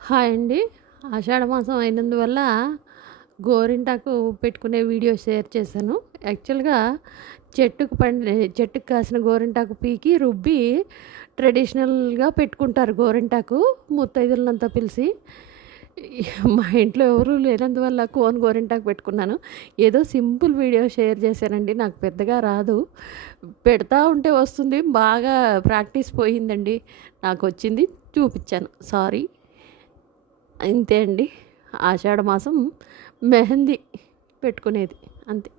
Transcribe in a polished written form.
Hi అండి. ఆషాఢ మాసం అయినందువల్ల గోరింటాకు పెట్టుకునే వీడియో షేర్ చేశాను. యాక్చువల్‌గా చెట్టుకు కాసిన గోరింటాకు పీకి రుబ్బి ట్రెడిషనల్‌గా పెట్టుకుంటారు గోరింటాకు ముత్తైదువలంతా పిలిసి. మా ఇంట్లో ఎవరు లేనందువల్ల కోన్ గోరింటాకు పెట్టుకున్నాను. ఏదో సింపుల్ వీడియో షేర్ చేశానండి. నాకు పెద్దగా రాదు. పెడతా ఉంటే వస్తుంది. బాగా ప్రాక్టీస్ పోయిందండి. నాకొచ్చింది చూపిచ్చాను. సారీ. ఇంతే అండి. ఆషాఢ మాసం మెహందీ పెట్టుకునేది అంతే.